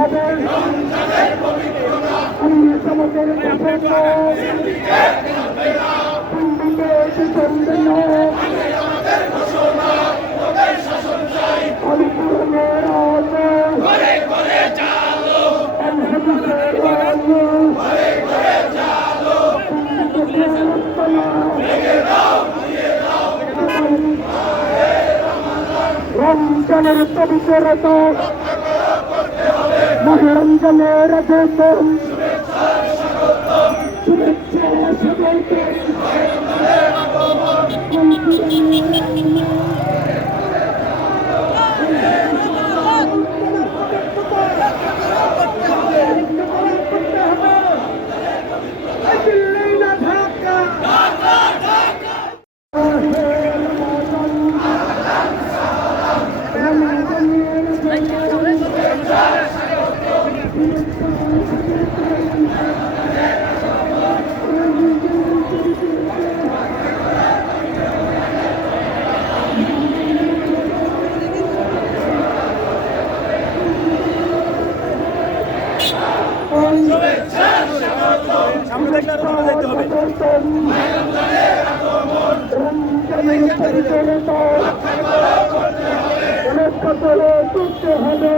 হবে পুলিশ আমাদের চলবে না আলিপুরের রমজানের পবিত্রতা মাহে রমজানের আগমন শুভেচ্ছা সকলকে সামনে দেখলে আরো সামনে যেতে হবে। হবে